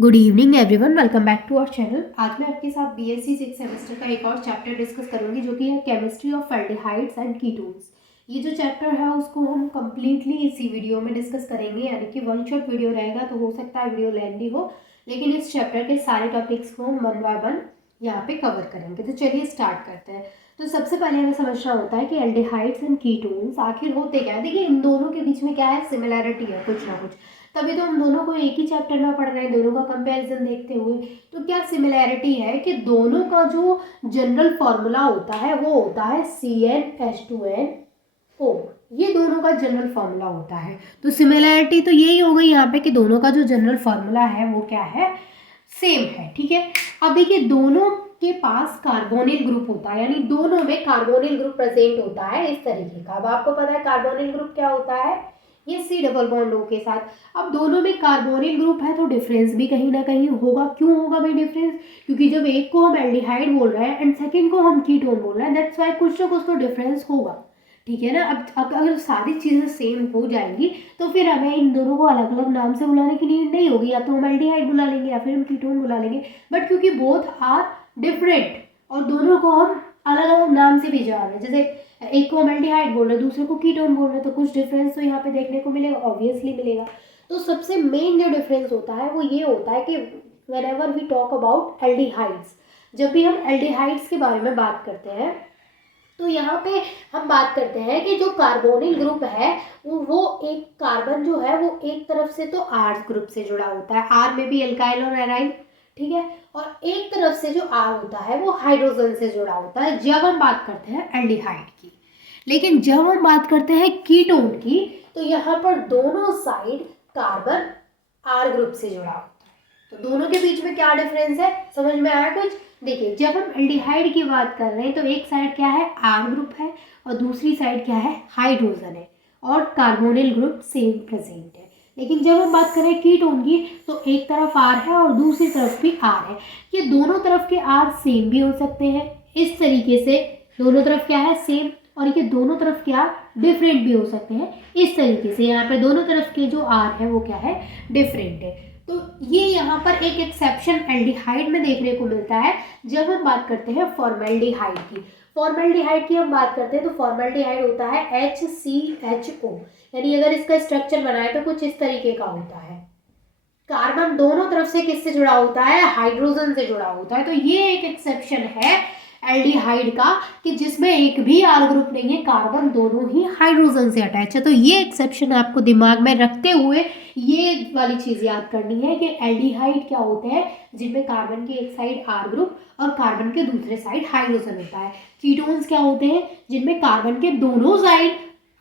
Good evening everyone, welcome back to our channel. आज मैं आपके साथ बीएससी 6 सेमेस्टर का एक और चैप्टर डिस्कस करूंगी जो कि है chemistry of aldehydes and ketones. ये जो चैप्टर है उसको हम कंप्लीटली इसी वीडियो में डिस्कस करेंगे, यानी कि वन शॉट वीडियो रहेगा। तो हो सकता है वीडियो लेंथी हो, लेकिन इस चैप्टर के सारे टॉपिक्स को हम वन बाय वन यहाँ पे कवर करेंगे। तो चलिए स्टार्ट करते हैं। तो सबसे पहले हमें समझना होता है कि एल्डिहाइड्स एंड कीटोन्स आखिर होते क्या है। देखिए, इन दोनों के बीच में क्या है, सिमिलैरिटी है कुछ ना कुछ, तभी तो हम दोनों को एक ही चैप्टर में पढ़ रहे हैं, दोनों का कंपैरिजन देखते हुए। तो क्या सिमिलैरिटी है कि दोनों का जो जनरल फॉर्मूला होता है वो होता है CnH2nO। ये दोनों का जनरल फॉर्मूला होता है। तो सिमिलैरिटी तो यही हो गई यहाँ पे कि दोनों का जो जनरल फॉर्मूला है वो क्या है, सेम है। ठीक है, अब देखिए दोनों के पास कार्बोनिल ग्रुप होता है, यानी दोनों में कार्बोनिल ग्रुप प्रेजेंट होता है इस तरीके का। अब आपको पता है कार्बोनिल ग्रुप क्या होता है, ये C डबल बॉन्ड O के साथ। अब दोनों में कार्बोनिल ग्रुप है तो डिफरेंस भी कहीं ना कहीं होगा। क्यों होगा भाई डिफरेंस? क्योंकि जब एक को हम एल्डिहाइड बोल रहे हैं एंड सेकंड को हम कीटोन बोल रहे हैं, दैट्स वाई कुछ ना कुछ तो डिफरेंस होगा। ठीक है ना। अब अगर सारी चीज़ें सेम हो जाएंगी तो फिर हमें इन दोनों को अलग अलग नाम से बुलाने की नीड नहीं होगी। या तो हम एल्डिहाइड बुला लेंगे या फिर हम कीटोन बुला लेंगे। बट क्योंकि बोथ आर डिफरेंट और दोनों को हम अलग अलग नाम से भी जान रहे हैं, जैसे एक को हम एल्डिहाइड बोल रहे हैं, दूसरे को कीटोन बोल रहे हैं, तो कुछ डिफरेंस तो यहाँ पे देखने को मिलेगा, ऑब्वियसली मिलेगा। तो सबसे मेन जो डिफरेंस होता है वो ये होता है कि whenever we talk about aldehydes, जब भी हम एल्डिहाइड्स के बारे में बात करते हैं तो यहाँ पे हम बात करते हैं कि जो कार्बोनिल ग्रुप है वो एक कार्बन जो है वो एक तरफ से तो R ग्रुप से जुड़ा होता है, R में भी एल्काइल और एराइल। ठीक है, और एक तरफ से जो R होता है वो हाइड्रोजन से जुड़ा होता है जब हम बात करते हैं एल्डिहाइड की। लेकिन जब हम बात करते हैं कीटोन की तो यहाँ पर दोनों साइड कार्बन R ग्रुप से जुड़ा होता है। तो दोनों के बीच में क्या डिफरेंस है, समझ में आया कुछ? देखिए, जब हम एल्डिहाइड की बात कर रहे हैं तो एक साइड क्या है, R ग्रुप है, और दूसरी साइड क्या है, हाइड्रोजन है, और कार्बोनिल ग्रुप सेम प्रेजेंट है। लेकिन जब हम बात करें कीटोन की तो एक तरफ R है और दूसरी तरफ भी R है। ये दोनों तरफ के R सेम भी हो सकते हैं, इस तरीके से दोनों तरफ क्या है, सेम, और ये दोनों तरफ क्या, डिफरेंट भी हो सकते हैं, इस तरीके से। यहाँ पे दोनों तरफ के जो R है वो क्या है, डिफरेंट है। तो ये यहाँ पर एक एक्सेप्शन एल्डिहाइड में देखने को मिलता है जब हम बात करते हैं फॉर्मेल्डिहाइड की। फॉर्मेल्डिहाइड की हम बात करते हैं तो फॉर्मेल्डिहाइड होता है HCHO, यानी अगर इसका स्ट्रक्चर बनाए तो कुछ इस तरीके का होता है। कार्बन दोनों तरफ से किससे जुड़ा होता है, हाइड्रोजन से जुड़ा होता है। तो ये एक एक्सेप्शन है एल्डिहाइड का कि जिसमें एक भी R ग्रुप नहीं है, कार्बन दोनों ही हाइड्रोजन से अटैच है। तो ये एक्सेप्शन आपको दिमाग में रखते हुए ये वाली चीज़ याद करनी है कि एल्डिहाइड क्या होते हैं, जिनमें कार्बन के एक साइड R ग्रुप और कार्बन के दूसरे साइड हाइड्रोजन होता है। कीटोन्स क्या होते हैं, जिनमें कार्बन के दोनों साइड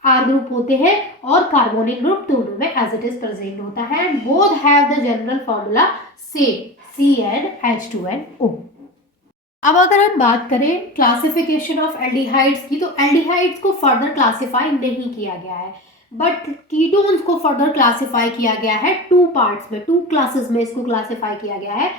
R ग्रुप होते हैं और कार्बोनिल ग्रुप दोनों में एज इट इज प्रेजेंट होता है, and both have the general formula same CnH2nO। अब अगर हम बात करें क्लासिफिकेशन ऑफ एल्डिहाइड्स की, तो एल्डिहाइड्स को फर्दर क्लासिफाई नहीं किया गया है, बट कीटोन्स को फर्दर क्लासिफाई किया गया है टू पार्ट्स में, टू क्लासेस में इसको क्लासिफाई किया गया है।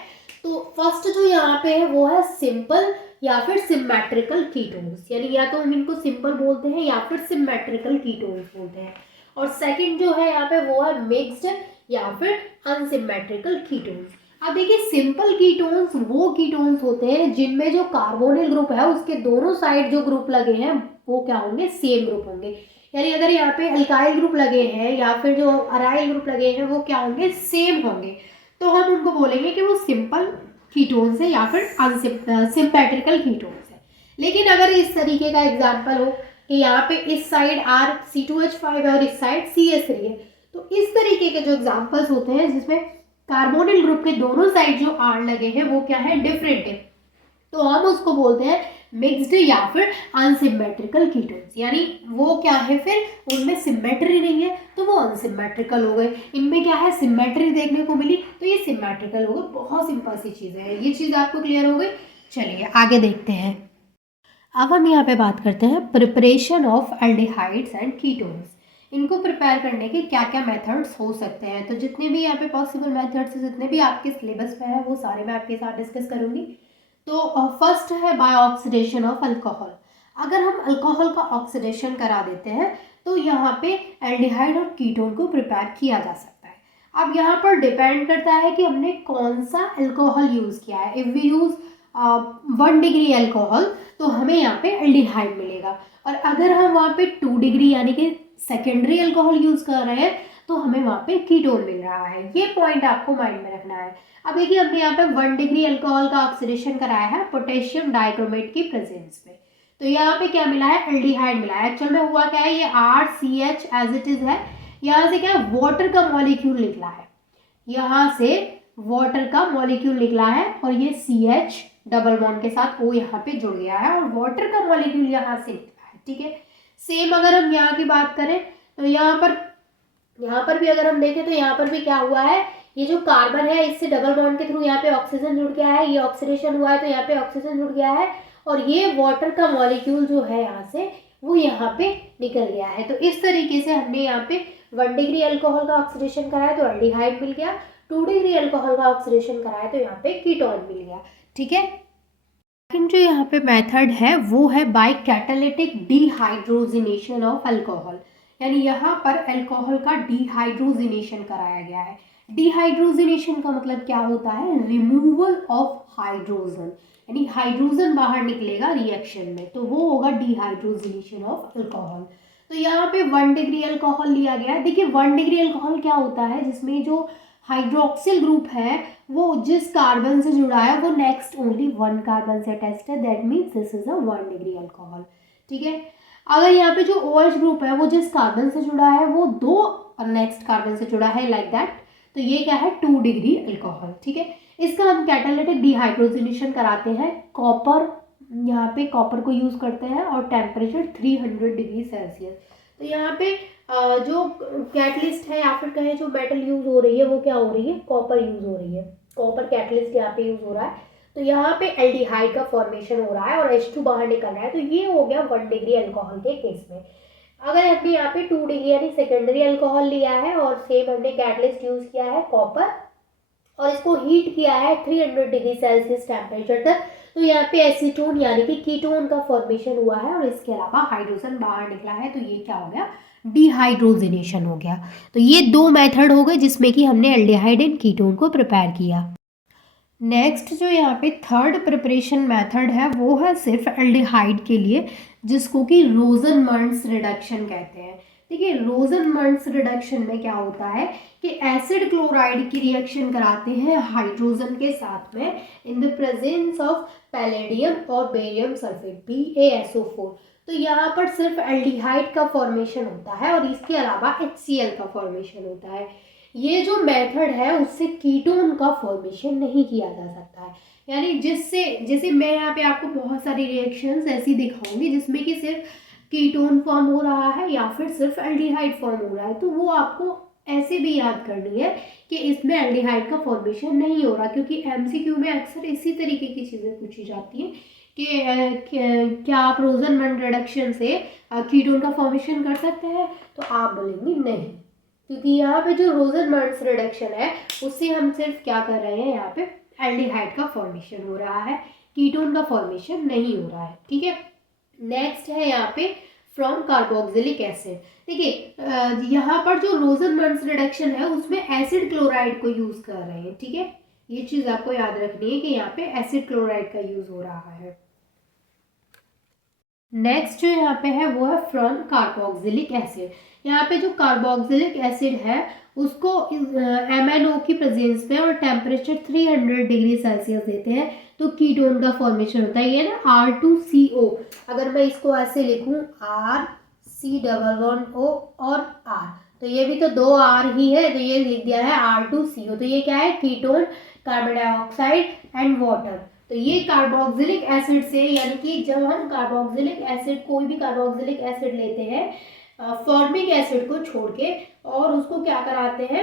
तो फर्स्ट जो यहाँ पे है वो है सिंपल या फिर सिमेट्रिकल कीटोन्स, यानी या तो हम इनको सिंपल बोलते हैं या फिर सिमेट्रिकल कीटोन्स बोलते हैं। और सेकंड जो है यहाँ पे वो है मिक्स्ड या फिर अनसिमेट्रिकल कीटोन्स। अब देखिए, सिंपल कीटोन्स वो कीटोन्स होते हैं जिनमें जो कार्बोनिल ग्रुप है उसके दोनों साइड जो ग्रुप लगे हैं वो क्या होंगे, सेम ग्रुप होंगे। यानी अगर यहाँ पे अल्काइल ग्रुप लगे हैं या फिर जो अराइल ग्रुप लगे हैं वो क्या होंगे, सेम होंगे। तो हम उनको बोलेंगे कि वो सिंपल कीटोन्स है या फिर सिम्पेट्रिकल कीटोन्स है। लेकिन अगर इस तरीके का एग्जाम्पल हो कि यहाँ पे इस साइड C2H5 है और इस साइड CH3 है, तो इस तरीके के जो एग्जाम्पल्स होते हैं जिसमें कार्बोनिल ग्रुप के दोनों साइड जो R लगे हैं वो क्या है, डिफरेंट है, तो हम उसको बोलते हैं मिक्स्ड या फिर अनसिमेट्रिकल कीटोन्स। यानी वो क्या है, फिर उनमें सिमेट्री नहीं है तो वो अनसिमेट्रिकल हो गए। इनमें क्या है, सिमेट्री देखने को मिली तो ये सिमेट्रिकल हो गए। बहुत सिंपल सी चीज़ें हैं, ये चीज़ आपको क्लियर हो गई। चलिए आगे देखते हैं। अब हम यहाँ पे बात करते हैं preparation of aldehydes and ketones. इनको प्रिपेयर करने के क्या क्या मेथड्स हो सकते हैं। तो जितने भी यहाँ पे पॉसिबल मेथड्स हैं, जितने भी आपके सिलेबस में है, वो सारे मैं आपके साथ डिस्कस करूँगी। तो फर्स्ट है बाय ऑक्सीडेशन ऑफ अल्कोहल। अगर हम अल्कोहल का ऑक्सीडेशन करा देते हैं तो यहाँ पे एल्डिहाइड और कीटोन को प्रिपेयर किया जा सकता है। अब यहाँ पर डिपेंड करता है कि हमने कौन सा अल्कोहल यूज़ किया है। If we use 1 degree alcohol तो हमें यहाँ पे एल्डिहाइड मिलेगा, और अगर हम वहाँ पे 2 डिग्री यानी कि सेकेंडरी अल्कोहल यूज़ कर रहे हैं तो हमें वहाँ पे कीटोन मिल रहा है। ये पॉइंट आपको माइंड में रखना है। अब देखिए हमने यहाँ पे 1 डिग्री अल्कोहल का ऑक्सीडेशन कराया है पोटेशियम डाइक्रोमेट की प्रेजेंस में, तो यहाँ पे क्या मिला है, एल्डिहाइड मिला है। एक्चुअल में हुआ क्या है, ये RCH एज इट इज है, यहाँ से क्या वाटर का मॉलिक्यूल निकला है, यहाँ से वाटर का मॉलिक्यूल निकला है और ये CH डबल बॉन्ड के साथ O यहाँ पे जुड़ गया है और वाटर का मॉलिक्यूल यहाँ से निकला है। ठीक है, सेम अगर हम यहाँ की बात करें तो यहाँ पर भी अगर हम देखें तो यहाँ पर भी क्या हुआ है, ये जो कार्बन है इससे डबल बॉन्ड के थ्रू यहाँ पे ऑक्सीजन जुड़ गया है, ये ऑक्सीडेशन हुआ है तो यहाँ पे ऑक्सीजन जुड़ गया है, और ये वाटर का मॉलिक्यूल जो है यहाँ से वो यहाँ पे निकल गया है। तो इस तरीके से हमने यहाँ पे 1 डिग्री अल्कोहल का ऑक्सीडेशन कराया तो एल्डिहाइड मिल गया, 2 डिग्री अल्कोहल का ऑक्सीडेशन कराया तो यहाँ पे कीटोन मिल गया। ठीक है, लेकिन जो यहाँ पे मेथड है वो है by catalytic dehydrogenation of alcohol, यानी यहाँ पर अल्कोहल का डिहाइड्रोजिनेशन कराया गया है। डिहाइड्रोजिनेशन का मतलब क्या होता है, रिमूवल ऑफ हाइड्रोजन, यानी हाइड्रोजन बाहर निकलेगा रिएक्शन में, तो वो होगा डिहाइड्रोजिनेशन ऑफ अल्कोहल। तो यहाँ पे 1 डिग्री अल्कोहल लिया गया है। देखिए 1 डिग्री अल्कोहल क्या होता है, जिसमें जो हाइड्रोक्सिल ग्रुप है वो जिस कार्बन से जुड़ा है वो नेक्स्ट ओनली 1 कार्बन से अटैच्ड है, that means this is a 1 degree alcohol. ठीक है, अगर यहाँ पे जो OH ग्रुप है वो जिस कार्बन से जुड़ा है वो 2 नेक्स्ट कार्बन से जुड़ा है लाइक दैट, तो ये क्या है 2 डिग्री अल्कोहल। ठीक है, इसका हम कैटालिटिक डिहाइड्रोजिनेशन कराते हैं, कॉपर यहाँ पे कॉपर को यूज़ करते हैं और टेम्परेचर 300 डिग्री सेल्सियस। तो यहाँ पे जो कैटलिस्ट है या फिर कहें जो मेटल यूज़ हो रही है वो क्या हो रही है, कॉपर यूज़ हो रही है, कॉपर कैटलिस्ट यहाँ पे यूज़ हो रहा है, तो यहाँ पे एल्डिहाइड का फॉर्मेशन हो रहा है और H2 बाहर निकल रहा है। तो ये हो गया 1 डिग्री अल्कोहल के केस में। अगर हमने यहाँ पे 2 डिग्री यानी सेकेंडरी अल्कोहल लिया है और सेम हमने कैटलिस्ट यूज़ किया है कॉपर और इसको हीट किया है 300 डिग्री सेल्सियस टेम्परेचर तक, तो यहाँ पे एसीटोन यानी कि कीटोन का फॉर्मेशन हुआ है और इसके अलावा हाइड्रोजन बाहर निकला है, तो ये क्या हो गया, डिहाइड्रोजिनेशन हो गया। तो ये 2 मेथड हो गए जिसमें कि हमने एल्डिहाइड एंड कीटोन को प्रिपेयर किया। नेक्स्ट जो यहाँ पे थर्ड प्रिपरेशन मेथड है वो है सिर्फ एल्डिहाइड के लिए, जिसको कि रोजनमंड्स रिडक्शन कहते हैं। देखिए रोजनमंड्स रिडक्शन में क्या होता है कि एसिड क्लोराइड की रिएक्शन कराते हैं हाइड्रोजन के साथ में in the presence of palladium और बेरियम सल्फेट BaSO4। तो यहाँ पर सिर्फ एल्डिहाइड का फॉर्मेशन होता है और इसके अलावा HCl का फॉर्मेशन होता है। ये जो मेथड है उससे कीटोन का फॉर्मेशन नहीं किया जा सकता है, यानी जिससे जैसे मैं यहाँ पे आपको बहुत सारी रिएक्शंस ऐसी दिखाऊंगी जिसमें कि सिर्फ कीटोन फॉर्म हो रहा है या फिर सिर्फ एल्डिहाइड फॉर्म हो रहा है, तो वो आपको ऐसे भी याद करनी है कि इसमें एल्डिहाइड का फॉर्मेशन नहीं हो रहा, क्योंकि MCQ में अक्सर इसी तरीके की चीज़ें पूछी जाती हैं कि क्या आप रोजनमंड रिडक्शन से कीटोन का फॉर्मेशन कर सकते हैं, तो आप बोलेंगे नहीं, क्योंकि यहाँ पे जो रोजनमंड्स रिडक्शन है उससे हम सिर्फ क्या कर रहे हैं, यहाँ पे एल्डिहाइड का फॉर्मेशन हो रहा है, कीटोन का फॉर्मेशन नहीं हो रहा है। ठीक है, नेक्स्ट है यहाँ पे फ्रॉम कार्बोक्सिलिक एसिड। देखिए यहाँ पर जो रोजनमंड्स रिडक्शन है उसमें एसिड क्लोराइड को यूज़ कर रहे हैं। ठीक है, ये चीज़ आपको याद रखनी है कि यहाँ पे एसिड क्लोराइड का यूज़ हो रहा है। नेक्स्ट जो यहाँ पे है वो है फ्रॉम कार्बोक्सिलिक एसिड। यहाँ पे जो कार्बोक्सिलिक एसिड है उसको MnO की प्रेजेंस में और टेम्परेचर 300 डिग्री सेल्सियस देते हैं तो कीटोन का फॉर्मेशन होता है। ये ना R2CO, अगर मैं इसको ऐसे लिखूं RC⸻⸻O और R, तो ये भी तो 2 R ही है, तो ये लिख दिया है R2CO। तो ये क्या है, ketone, carbon dioxide and water. तो ये कार्बोक्सिलिक एसिड से, यानी कि जब हम कार्बोक्सिलिक एसिड कोई भी कार्बोक्सिलिक एसिड लेते हैं फॉर्मिक एसिड को छोड़ के और उसको क्या कराते हैं,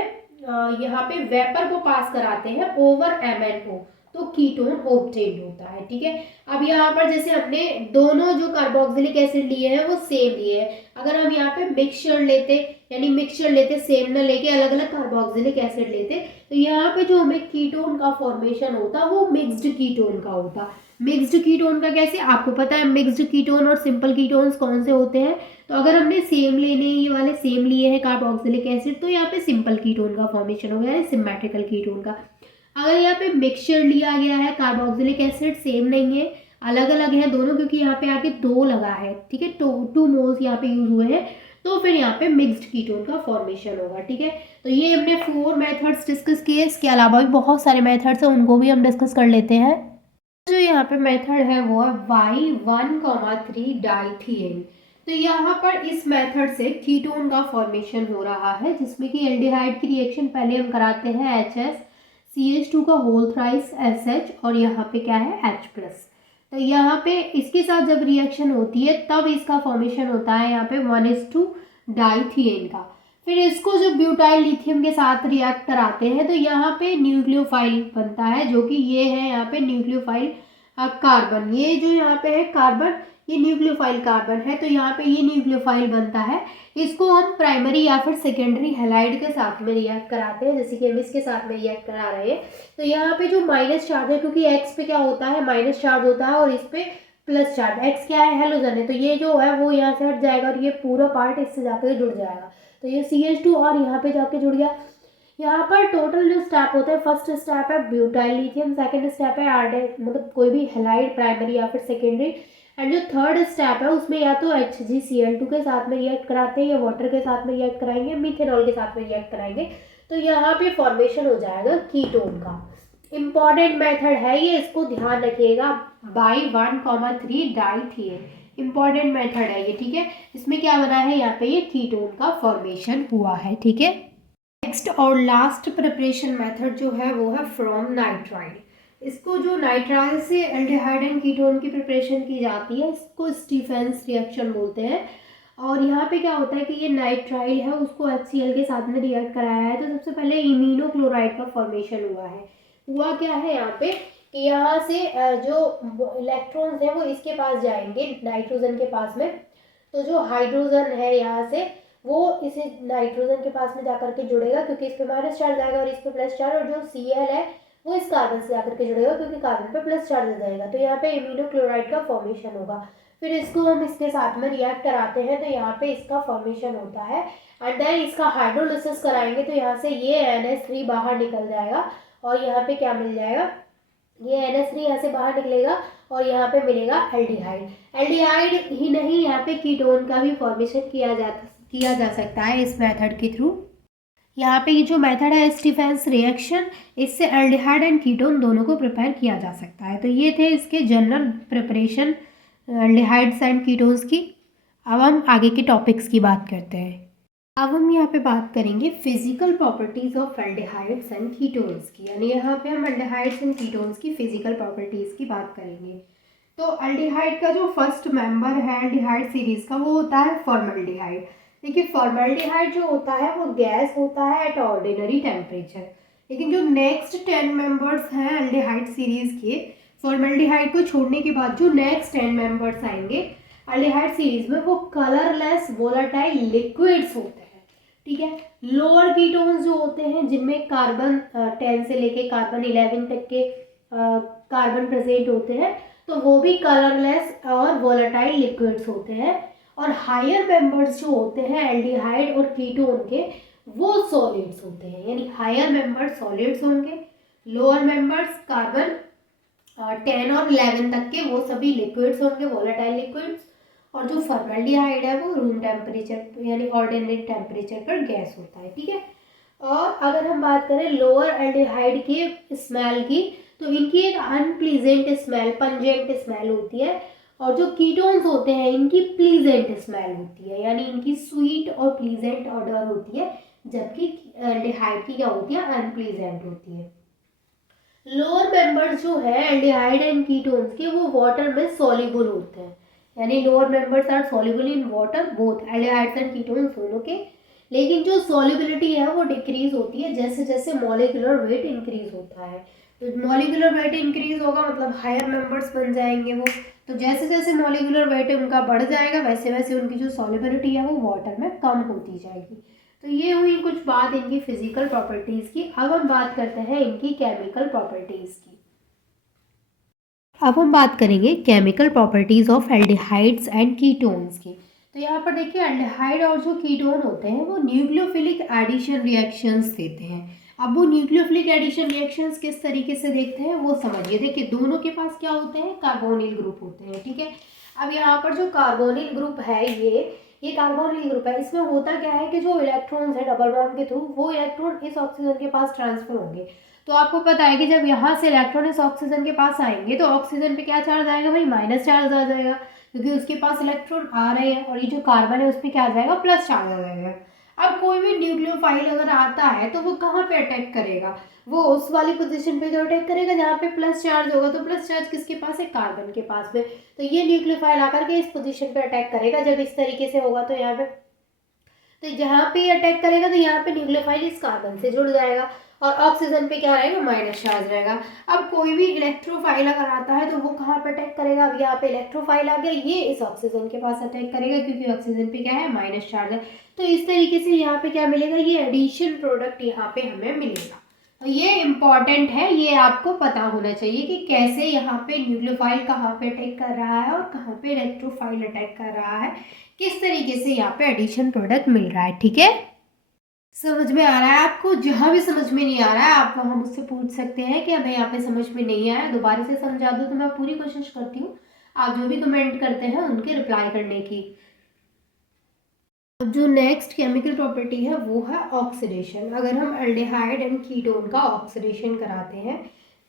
यहाँ पे वेपर को पास कराते हैं ओवर MnO, तो कीटोन ऑब्टेन्ड होता है। ठीक है, अब यहाँ पर जैसे हमने दोनों जो कार्बोक्सिलिक एसिड लिए हैं वो सेम लिए हैं, अगर हम यहाँ पे मिक्सचर लेते, यानी मिक्सचर लेते सेम ना लेके अलग अलग कार्बोक्सिलिक एसिड लेते, तो यहाँ पे जो हमें कीटोन का फॉर्मेशन होता वो मिक्स्ड कीटोन का होता। मिक्स्ड कीटोन का कैसे, आपको पता है मिक्स्ड कीटोन और सिंपल कीटोन्स कौन से होते हैं, तो अगर हमने सेम लेने, ये वाले सेम लिए हैं कार्बोक्सिलिक एसिड, तो यहाँ पे सिंपल कीटोन का फॉर्मेशन हो गया है, सिमेट्रिकल कीटोन का। अगर यहाँ पे मिक्सचर लिया गया है, कार्बोक्सिलिक एसिड सेम नहीं है, अलग अलग है दोनों, क्योंकि यहाँ पे आके 2 लगा है, ठीक है, 2 मोल्स यहाँ पे यूज हुए हैं, तो फिर यहाँ पे मिक्स्ड कीटोन का फॉर्मेशन होगा। ठीक है, तो ये हमने 4 मेथड्स डिस्कस किए, इसके अलावा भी बहुत सारे मेथड्स हैं, उनको भी हम डिस्कस कर लेते हैं। जो यहाँ पे मेथड है वो है Y1,3 डाइथिएन। तो यहाँ पर इस मेथड से कीटोन का फॉर्मेशन हो रहा है, जिसमें कि एल्डिहाइड की रिएक्शन पहले हम कराते हैं HCH2 का होल थ्राइस SH, और यहाँ पे क्या है H+। तो यहाँ पे इसके साथ जब रिएक्शन होती है तब इसका फॉर्मेशन होता है यहाँ पे 1:2 डाइथिएन का। फिर इसको जब ब्यूटाइल लिथियम के साथ रिएक्ट कराते हैं तो यहाँ पे न्यूक्लियोफाइल बनता है, जो कि ये है यहाँ पे न्यूक्लियोफाइल कार्बन। ये जो यहाँ पे है कार्बन, ये न्यूक्लियोफाइल कार्बन है, तो यहाँ पे ये न्यूक्लियोफाइल बनता है। इसको हम प्राइमरी या फिर सेकेंडरी हैलाइड के साथ में रिएक्ट कराते हैं, जैसे कि हम इसके साथ में रिएक्ट करा रहे हैं। तो यहाँ पे जो माइनस चार्ज है, क्योंकि एक्स पे क्या होता है माइनस चार्ज होता है और इस पे प्लस चार्ज, एक्स क्या है हेलोजन है, तो ये जो है वो यहाँ से हट जाएगा और ये पूरा पार्ट इससे जाकर जुड़ जाएगा, तो ये CH2 और यहाँ पे जाके जुड़ गया। यहाँ पर टोटल जो स्टेप होते हैं, फर्स्ट स्टेप है ब्यूटाइल लिथियम, सेकंड स्टेप है मतलब कोई भी हैलाइड प्राइमरी या फिर सेकेंडरी, एंड जो थर्ड स्टेप है उसमें या तो HgCl2 के साथ में रिएक्ट कराते हैं, या वाटर के साथ में रिएक्ट कराएंगे, मिथेनॉल के साथ में रिएक्ट कराएंगे, तो यहाँ पे फॉर्मेशन हो जाएगा कीटोन का। इम्पॉर्टेंट मेथड है ये, इसको ध्यान रखिएगा, Y1,3 डाइथिएन, इम्पॉर्टेंट मेथड है ये। ठीक है, इसमें क्या बना है यहाँ पे, ये कीटोन का फॉर्मेशन हुआ है। ठीक है, नेक्स्ट और लास्ट प्रिपरेशन मेथड जो है वो है फ्रॉम नाइट्राइल। इसको जो नाइट्राइल से एल्डिहाइड एंड कीटोन की प्रिपरेशन की जाती है, इसको स्टीफेंस रिएक्शन बोलते हैं। और यहाँ पे क्या होता है कि ये नाइट्राइल है, उसको HCl के साथ में रिएक्ट कराया है, तो सबसे पहले इमिनो क्लोराइड का फॉर्मेशन हुआ है। हुआ क्या है यहाँ पे कि यहाँ से जो इलेक्ट्रॉन्स हैं वो इसके पास जाएंगे नाइट्रोजन के पास में, तो जो हाइड्रोजन है यहाँ से वो इसे नाइट्रोजन के पास में जाकर के जुड़ेगा, क्योंकि इस पे माइनस चार्ज आएगा और इस पे प्लस चार्ज, और जो Cl है वो इस कार्बन से जाकर के जुड़ेगा, क्योंकि कार्बन पे प्लस चार्ज आ जाएगा, तो यहाँ पे इमिनो क्लोराइड का फॉर्मेशन होगा। फिर इसको हम इसके साथ में रिएक्ट कराते हैं, तो यहाँ पे इसका फॉर्मेशन होता है, एंड देन इसका हाइड्रोलिसिस कराएंगे, तो यहाँ से ये NH3 बाहर निकल जाएगा, और यहाँ पे क्या मिल जाएगा, ये NH3 यहाँ से बाहर निकलेगा और यहाँ पे मिलेगा एल्डिहाइड। एल्डिहाइड ही नहीं, यहाँ पे कीटोन का भी फॉर्मेशन किया जा सकता है इस मेथड के थ्रू। यहाँ पे ये जो मेथड है स्टीफेंस रिएक्शन, इससे एल्डिहाइड एंड कीटोन दोनों को प्रिपेयर किया जा सकता है। तो ये थे इसके general preparation aldehydes and ketones की। अब हम आगे के टॉपिक्स की बात करते हैं। अब हम यहाँ पे बात करेंगे physical properties of aldehydes and ketones की, यानी यहाँ पे हम एल्डिहाइड्स एंड कीटोन्स की फिजिकल प्रॉपर्टीज़ की बात करेंगे। तो एल्डिहाइड का जो फर्स्ट मेंबर है एल्डिहाइड सीरीज का वो होता है फॉर्मल्डिहाइड। देखिए फॉर्मल्डिहाइड जो होता है वो गैस होता है एट ऑर्डिनरी टेम्परेचर, लेकिन जो नेक्स्ट 10 मेंबर्स हैं एल्डिहाइड सीरीज के, फॉर्मल्डिहाइड को छोड़ने के बाद जो नेक्स्ट 10 मेंबर्स आएंगे एल्डिहाइड सीरीज में, वो कलरलेस वोलेटाइल लिक्विड्स होते हैं। ठीक है, लोअर कीटोन्स जो होते हैं जिनमें कार्बन 10 से लेके कार्बन 11 तक के कार्बन प्रेजेंट होते हैं, तो वो भी कलरलेस और वोलेटाइल लिक्विड्स होते हैं। और हायर मेंबर्स जो होते हैं एल्डिहाइड और कीटोन के, वो सॉलिड्स होते हैं, यानी हायर मेंबर्स सॉलिड्स होंगे, लोअर मेंबर्स कार्बन 10 और 11 तक के वो सभी लिक्विड्स होंगे, वोलेटाइल लिक्विड्स। और जो फॉर्मल्डिहाइड है वो रूम टेम्परेचर यानी ऑर्डिनरी टेम्परेचर पर गैस होता है। ठीक है, और अगर हम बात करें लोअर एल्डिहाइड की स्मेल की, तो इनकी एक अनप्लीजेंट स्मेल, पंजेंट स्मेल होती है, और जो कीटोन्स होते हैं इनकी प्लीजेंट स्मेल होती है, यानी इनकी स्वीट और प्लीजेंट ऑर्डर होती है, जबकि एल्डिहाइड की क्या होती है, अनप्लीजेंट होती है। लोअर मेंबर्स जो है एल्डिहाइड एंड कीटोन्स के, वो वाटर में सॉल्युबल होते हैं, यानी lower members are soluble in water, both aldehydes and ketones दोनों के। लेकिन जो सॉल्युबिलिटी है वो डिक्रीज होती है जैसे जैसे मॉलिक्यूलर वेट इंक्रीज होता है। तो मॉलिक्यूलर वेट इंक्रीज होगा मतलब हायर नंबर्स बन जाएंगे वो। तो जैसे जैसे मॉलिक्यूलर वेट उनका बढ़ जाएगा वैसे वैसे उनकी जो सॉल्युबिलिटी है वो वाटर में कम होती जाएगी। तो ये हुई कुछ बात इनकी फिजिकल प्रॉपर्टीज़ की। अब हम बात करते हैं इनकी केमिकल प्रॉपर्टीज़ की। अब हम बात करेंगे chemical properties of aldehydes and ketones की। तो यहाँ पर देखिए एल्डिहाइड और जो कीटोन होते हैं वो न्यूक्लियोफिलिक एडिशन रिएक्शंस देते हैं। अब वो न्यूक्लियोफिलिक एडिशन रिएक्शंस किस तरीके से देखते हैं वो समझिए। देखिए दोनों के पास क्या होते हैं, कार्बोनिल ग्रुप होते हैं, ठीक है। अब यहाँ पर जो कार्बोनिल ग्रुप है ये कार्बोनिल ग्रुप है। इसमें होता क्या है कि जो इलेक्ट्रॉन्स है डबल बॉन्ड के थ्रू वो इलेक्ट्रॉन इस ऑक्सीजन के पास ट्रांसफर होंगे। तो आपको पता है कि जब यहाँ से इलेक्ट्रॉन इस ऑक्सीजन के पास आएंगे तो ऑक्सीजन पे क्या चार्ज आएगा भाई, माइनस चार्ज आ जाएगा, क्योंकि उसके पास इलेक्ट्रॉन आ रहे हैं। और ये जो कार्बन है उस पर क्या आ जाएगा, प्लस चार्ज आ जाएगा। अब कोई भी न्यूक्लियोफाइल अगर आता है तो वो कहाँ पे अटैक करेगा, वो उस वाली पोजीशन पे जो अटैक करेगा जहाँ पे प्लस चार्ज होगा। तो प्लस चार्ज किसके पास है, कार्बन के पास में। तो ये न्यूक्लियोफाइल आकर के इस पोजीशन पे अटैक करेगा जब इस तरीके से होगा। तो यहाँ पे तो जहाँ पे अटैक करेगा तो यहाँ पे न्यूक्लियोफाइल इस कार्बन से जुड़ जाएगा और ऑक्सीजन पे क्या रहेगा, माइनस चार्ज रहेगा। अब कोई भी इलेक्ट्रोफाइल अगर आता है तो वो कहाँ पे अटैक करेगा, अब यहाँ पे इलेक्ट्रोफाइल आ गया, ये इस ऑक्सीजन के पास अटैक करेगा क्योंकि ऑक्सीजन पे क्या है, माइनस चार्ज है। तो इस तरीके से यहाँ पे क्या मिलेगा, ये एडिशन प्रोडक्ट यहाँ पे हमें मिलेगा। तो ये इम्पॉर्टेंट है, ये आपको पता होना चाहिए कि कैसे यहाँ पे न्यूक्लियोफाइल कहाँ पे अटैक कर रहा है और कहाँ पे इलेक्ट्रोफाइल अटैक कर रहा है, किस तरीके से यहाँ पे एडिशन प्रोडक्ट मिल रहा है। ठीक है, समझ में आ रहा है आपको। जहाँ भी समझ में नहीं आ रहा है आप वहाँ मुझसे पूछ सकते हैं कि हमें यहाँ पे समझ में नहीं आया, दोबारा से समझा दो। तो मैं पूरी कोशिश करती हूँ आप जो भी कमेंट करते हैं उनके रिप्लाई करने की। अब जो नेक्स्ट केमिकल प्रॉपर्टी है वो है ऑक्सीडेशन। अगर हम एल्डिहाइड एंड कीटोन का ऑक्सीडेशन कराते हैं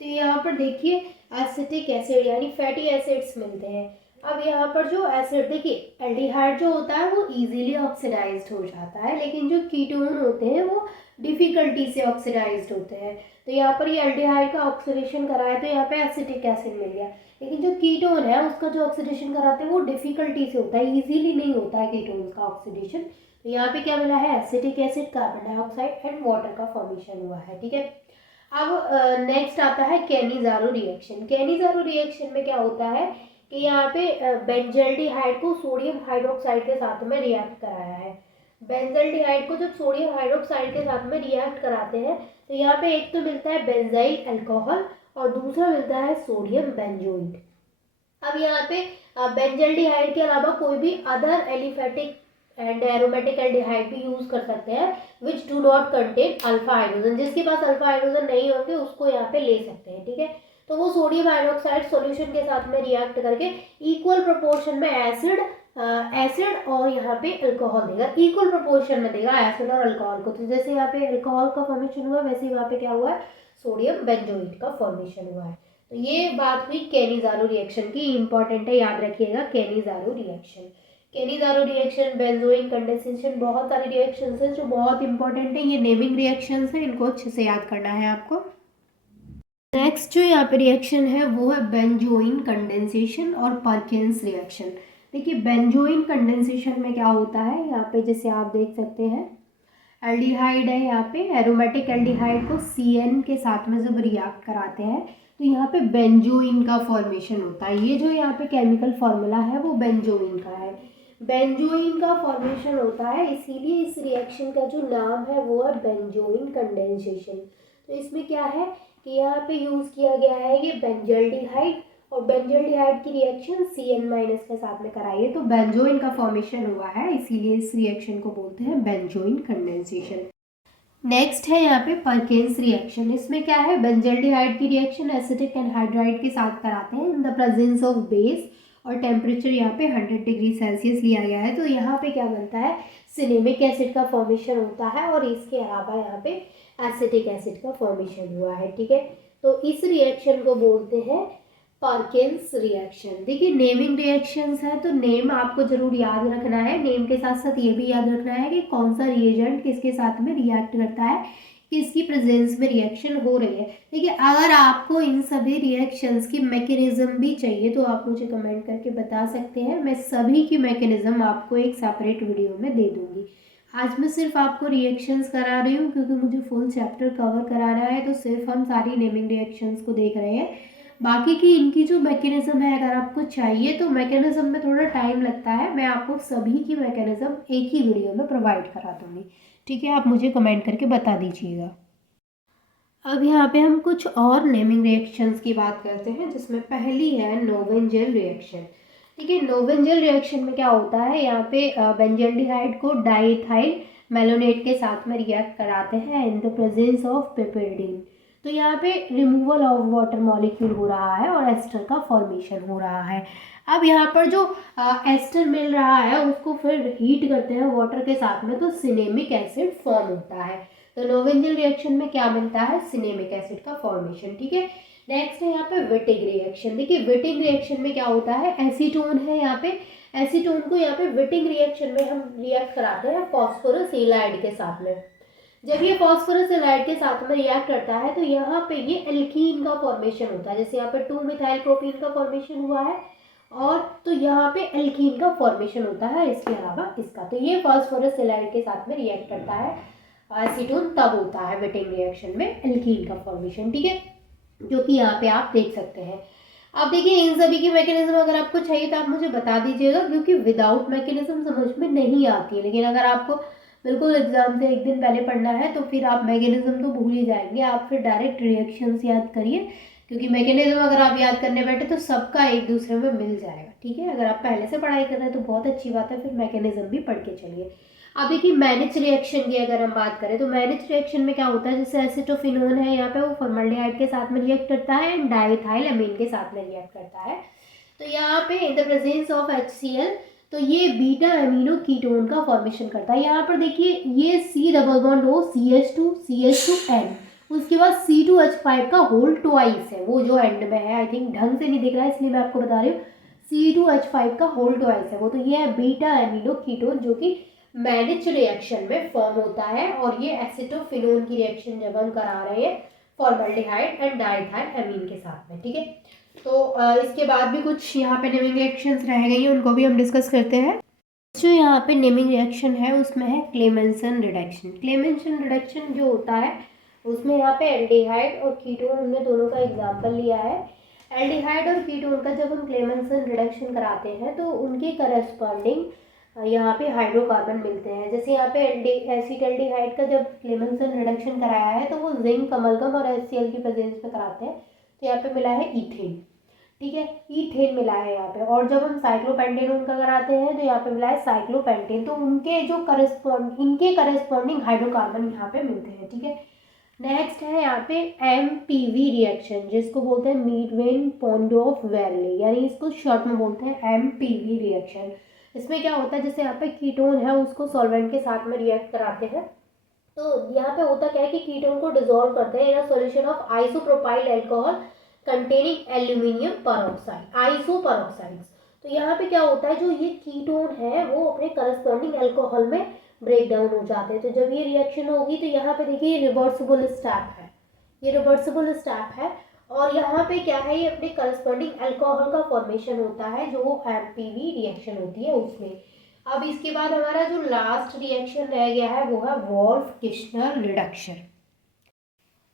तो यहाँ पर देखिए एसिटिक एसिड यानी फैटी एसिड्स मिलते हैं। अब यहाँ पर जो एसिड देखिए, एल्डिहाइड जो होता है वो इजीली ऑक्सीडाइज्ड हो जाता है, लेकिन जो कीटोन होते हैं वो डिफ़िकल्टी से ऑक्सीडाइज्ड होते हैं। तो यहाँ पर ये एल्डिहाइड का ऑक्सीडेशन कराया तो यहाँ पे एसिटिक एसिड मिल गया, लेकिन जो कीटोन है उसका जो ऑक्सीडेशन कराते हैं वो डिफ़िकल्टी से होता है, इजीली नहीं होता है कीटोन का ऑक्सीडेशन। तो यहाँ पे क्या मिला है, acetic acid, carbon dioxide and water का फॉर्मेशन हुआ है। ठीक है, अब नेक्स्ट आता है केनिज़ारो रिएक्शन। केनिज़ारो रिएक्शन में क्या होता है कि यहाँ पे बेंजल्डिहाइड को सोडियम हाइड्रोक्साइड के साथ में रिएक्ट कराया है। बेंजल्डिहाइड को जब सोडियम हाइड्रोक्साइड के साथ में रिएक्ट कराते हैं तो यहाँ पे एक तो मिलता है बेंजाइल अल्कोहल और दूसरा मिलता है सोडियम बेंजोइट। अब यहाँ पे बेंजल्डिहाइड के अलावा कोई भी other aliphatic and aromatic aldehyde भी यूज कर सकते हैं which do not contain alpha hydrogen. जिसके पास अल्फा हाइड्रोजन नहीं होंगे उसको यहाँ पे ले सकते हैं। ठीक है, तो वो सोडियम हाइड्रोक्साइड सॉल्यूशन के साथ में रिएक्ट करके इक्वल प्रोपोर्शन में एसिड और यहाँ पे अल्कोहल देगा, इक्वल प्रोपोर्शन में देगा एसिड और अल्कोहल को। तो जैसे यहाँ पे अल्कोहल का फॉर्मेशन हुआ वैसे ही वहाँ पे क्या हुआ है, सोडियम बेंजोइट का फॉर्मेशन हुआ है। तो ये बात हुई केनिज़ारो रिएक्शन की, इंपॉर्टेंट है, याद रखिएगा केनिज़ारो रिएक्शन। केनिज़ारो रिएक्शन, बेंजोइन कंडेंसेशन, बहुत सारे रिएक्शंस हैं जो बहुत इंपॉर्टेंट है। ये नेमिंग रिएक्शंस हैं, इनको अच्छे से याद करना है आपको। नेक्स्ट जो यहाँ पे रिएक्शन है वो है बेंजोइन कंडेंसेशन और परकिंस रिएक्शन। देखिए बेंजोइन कंडेंसेशन में क्या होता है, यहाँ पे जैसे आप देख सकते हैं एल्डिहाइड है, यहाँ पे एरोमेटिक एल्डिहाइड को CN के साथ में जब रिएक्ट कराते हैं तो यहाँ पे बेंजोइन का फॉर्मेशन होता है। ये जो यहाँ पे केमिकल फॉर्मूला है वो बेंजोइन का है, बेंजोइन का फॉर्मेशन होता है, इसीलिए इस रिएक्शन का जो नाम है वो है बेंजोइन कंडेंसेशन। तो इसमें क्या है कि यहाँ पे यूज़ किया गया है ये बेंजल्डिहाइड और बेंजल्डिहाइड की रिएक्शन CN- के साथ में कराई है तो बेंजोइन का फॉर्मेशन हुआ है, इसीलिए इस रिएक्शन को बोलते हैं बेंजोइन कंडेंसेशन। नेक्स्ट है यहाँ पे परकिंस रिएक्शन। इसमें क्या है, बेंजल्डिहाइड की रिएक्शन एसिटिक एनहाइड्राइड के साथ कराते हैं in the presence of base और टेम्परेचर यहाँ पे 100 डिग्री सेल्सियस लिया गया है। तो यहाँ पे क्या बनता है, सिनेमिक एसिड का फॉर्मेशन होता है और इसके अलावा यहाँ पे एसिटिक एसिड का फॉर्मेशन हुआ है। ठीक है, तो इस रिएक्शन को बोलते हैं परकिंस रिएक्शन। देखिए नेमिंग रिएक्शंस है तो नेम आपको जरूर याद रखना है, नेम के साथ साथ ये भी याद रखना है कि कौन सा रिएजेंट किसके साथ में रिएक्ट करता है, किसकी प्रेजेंस में रिएक्शन हो रही है। देखिए अगर आपको इन सभी रिएक्शंस की मैकेनिज्म भी चाहिए तो आप मुझे कमेंट करके बता सकते हैं, मैं सभी की मैकेनिज्म आपको एक सेपरेट वीडियो में दे दूंगी। आज मैं सिर्फ आपको रिएक्शंस करा रही हूँ क्योंकि मुझे फुल चैप्टर कवर कराना है, तो सिर्फ हम सारी नेमिंग रिएक्शंस को देख रहे हैं। बाकी की इनकी जो मैकेनिज्म है, अगर आपको चाहिए तो मैकेनिज्म में थोड़ा टाइम लगता है, मैं आपको सभी की मैकेनिज्म एक ही वीडियो में प्रोवाइड करा दूँगी। ठीक है, आप मुझे कमेंट करके बता दीजिएगा। अब यहाँ पे हम कुछ और नेमिंग रिएक्शंस की बात करते हैं, जिसमें पहली है नोवेंजल रिएक्शन। ठीक है, नोवेंजल रिएक्शन में क्या होता है, यहाँ पे बेंजल्डिहाइड को डाइथाइल मेलोनेट के साथ में रिएक्ट कराते हैं इन द प्रेजेंस ऑफ पिपेरिडीन। तो यहाँ पे रिमूवल ऑफ वाटर मॉलिक्यूल हो रहा है और एस्टर का फॉर्मेशन हो रहा है। अब यहाँ पर जो एस्टर मिल रहा है उसको फिर हीट करते हैं वाटर के साथ में, तो सिनेमिक एसिड फॉर्म होता है। तो नोवेंजल रिएक्शन में क्या मिलता है, सिनेमिक एसिड का फॉर्मेशन। ठीक है, नेक्स्ट है यहाँ पे विटिंग रिएक्शन। देखिए विटिंग रिएक्शन में क्या होता है, एसीटोन है यहाँ पे, एसीटोन को यहाँ पे विटिंग रिएक्शन में हम रिएक्ट कराते हैं फॉस्फोरस एलाइड के साथ में। जब ये फॉस्फोरस एलाइड के साथ में रिएक्ट करता है तो यहाँ पे ये एल्कीन का फॉर्मेशन होता है, जैसे यहाँ पे 2 मिथाइल प्रोपीन का फॉर्मेशन हुआ है, और तो यहाँ पे एल्कीन का फॉर्मेशन होता है इसके अलावा इसका। तो ये फॉस्फोरस एलाइड के साथ में रिएक्ट करता है एसीटोन, तब होता है विटिंग रिएक्शन में एल्कीन का फॉर्मेशन। ठीक है, जो कि यहाँ पे आप देख सकते हैं। अब देखिए इन सभी की मैकेनिज्म अगर आपको चाहिए तो आप मुझे बता दीजिएगा, क्योंकि विदाउट मैकेनिज्म समझ में नहीं आती है। लेकिन अगर आपको बिल्कुल एग्जाम से एक दिन पहले पढ़ना है तो फिर आप मैकेनिज्म तो भूल ही जाएंगे, आप फिर डायरेक्ट रिएक्शंस याद करिए, क्योंकि मैकेनिज्म अगर आप याद करने बैठे तो सबका एक दूसरे में मिल जाएगा। ठीक है, अगर आप पहले से पढ़ाई कर रहे हैं तो बहुत अच्छी बात है, फिर मैकेनिज्म भी पढ़ के चलिए। अब देखिए मैनिच रिएक्शन की अगर हम बात करें तो मैनिच रिएक्शन में क्या होता है, जैसे एसिटोफिनोन है यहाँ पे, वो फॉर्मल्डिहाइड के साथ में रिएक्ट करता है एंड डाइथाइल अमीन के साथ में रिएक्ट करता है। तो यहाँ पे in the presence of HCl, तो ये बीटा अमीनो कीटोन का फॉर्मेशन करता है। यहाँ पर देखिए ये C double bond O CH2N, उसके बाद C2H5 का होल ट्वाइस है, वो जो एंड में है, आई थिंक ढंग से नहीं दिख रहा है इसलिए मैं आपको बता रही हूँ, C2H5 का होल ट्वाइस है वो। तो ये है बीटा अमीनो कीटोन, जो कि मैनिच रिएक्शन में फॉर्म होता है। और ये एसिटोफिनोन की रिएक्शन जब हम करा रहे हैं फॉर्मल्डिहाइड एंड डाइथाइल अमीन के साथ में। ठीक है, तो इसके बाद भी कुछ यहाँ पे नेमिंग रिएक्शंस रह गई हैं, उनको भी हम डिस्कस करते हैं। जो यहाँ पे नेमिंग रिएक्शन है उसमें है क्लेमेंसन रिडक्शन। क्लेमेंसन रिडक्शन जो होता है उसमें यहाँ पे एल्डिहाइड और कीटोन, हमने दोनों का एग्जाम्पल लिया है। एल्डिहाइड और कीटोन का जब हम क्लेमेंसन रिडक्शन कराते हैं तो उनके करस्पॉन्डिंग यहाँ पे हाइड्रोकार्बन मिलते हैं। जैसे यहाँ पे एसिटल्डिहाइड का जब क्लेमेंसन रिडक्शन कराया है तो वो जिंक, अमलगम और HCl की प्रेजेंस में कराते हैं, तो यहाँ पे मिला है ईथेन। ठीक है, ईथेन मिला है यहाँ पे। और जब हम साइक्लोपेंटेन उनका कराते हैं तो यहाँ पे मिला है साइक्लोपेंटेन। तो उनके जो इनके करस्पॉन्डिंग हाइड्रोकार्बन यहाँ पे मिलते हैं। ठीक है, नेक्स्ट है यहाँ पे MPV रिएक्शन, जिसको बोलते हैं मीडवेन पॉन्डोफ वैले, यानी इसको शॉर्ट में बोलते हैं MPV रिएक्शन। इसमें क्या होता है, जैसे यहाँ पे कीटोन है उसको सॉल्वेंट के साथ में रिएक्ट कराते हैं, तो यहाँ पे होता क्या है कि कीटोन को डिसॉल्व करते हैं in a solution of isopropyl alcohol containing aluminium peroxide, isoperoxides. तो यहाँ पे क्या होता है, जो ये कीटोन है वो अपने करस्पॉन्डिंग अल्कोहल में ब्रेक डाउन हो जाते हैं। तो जब ये रिएक्शन होगी तो यहाँ पे देखिए रिवर्सिबल स्टेप है, ये रिवर्सिबल स्टेप है। और यहाँ पे क्या है, ये अपने करस्पॉन्डिंग अल्कोहल का फॉर्मेशन होता है, जो MPV रिएक्शन होती है उसमें। अब इसके बाद हमारा जो लास्ट रिएक्शन रह गया है वो है वोल्फ-किर्चनर रिडक्शन।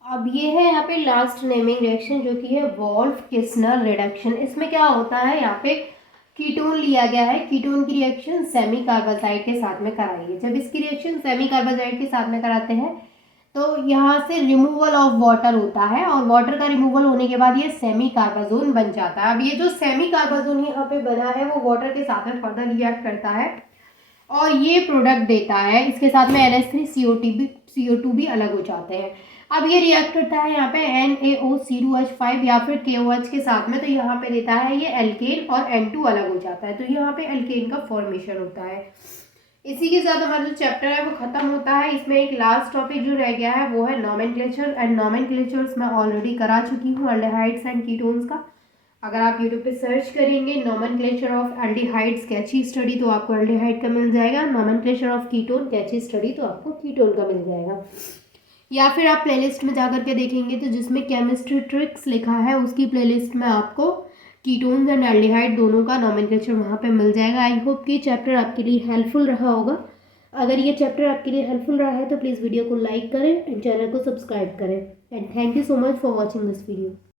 अब ये है यहाँ पे लास्ट नेमिंग रिएक्शन, जो कि है वोल्फ-किर्चनर रिडक्शन। इसमें क्या होता है, यहाँ पे कीटोन लिया गया है, कीटोन की रिएक्शन सेमी कार्बाजाइड के साथ में कराई है। जब इसकी रिएक्शन सेमी कार्बाजाइड के साथ में कराते हैं तो यहाँ से रिमूवल ऑफ वाटर होता है, और वाटर का रिमूवल होने के बाद ये सेमी कार्बाजोन बन जाता है। अब ये जो सेमी कार्बाजोन यहाँ पे बना है वो वाटर के साथ में फर्दर रिएक्ट करता है और ये प्रोडक्ट देता है। इसके साथ में NH3CO2 भी अलग हो जाते हैं। अब ये रिएक्ट करता है यहाँ पे NaOC2H5 या फिर KOH के साथ में, तो यहाँ पे देता है ये एल्केन और N2 अलग हो जाता है, तो यहाँ पे एल्केन का फॉर्मेशन होता है। इसी के साथ हमारा जो चैप्टर है वो खत्म होता है। इसमें एक लास्ट टॉपिक जो रह गया है वो है नॉमेनक्लेचर, एंड नॉमेनक्लेचर्स मैं ऑलरेडी करा चुकी हूँ एल्डिहाइड्स एंड कीटोन्स का। अगर आप यूट्यूब पे सर्च करेंगे nomenclature of aldehydes catchy study तो आपको एल्डिहाइड का मिल जाएगा, nomenclature of ketone catchy study तो आपको कीटोन का मिल जाएगा। या फिर आप प्लेलिस्ट में जा करके देखेंगे तो जिसमें केमिस्ट्री ट्रिक्स लिखा है उसकी प्लेलिस्ट में आपको कीटोन्स एंड एल्डिहाइड दोनों का नॉमेनक्लेचर वहाँ पे मिल जाएगा। आई होप कि चैप्टर आपके लिए हेल्पफुल रहा होगा। अगर ये चैप्टर आपके लिए हेल्पफुल रहा है तो प्लीज़ वीडियो को लाइक करें एंड चैनल को सब्सक्राइब करें and thank you so much for watching this video.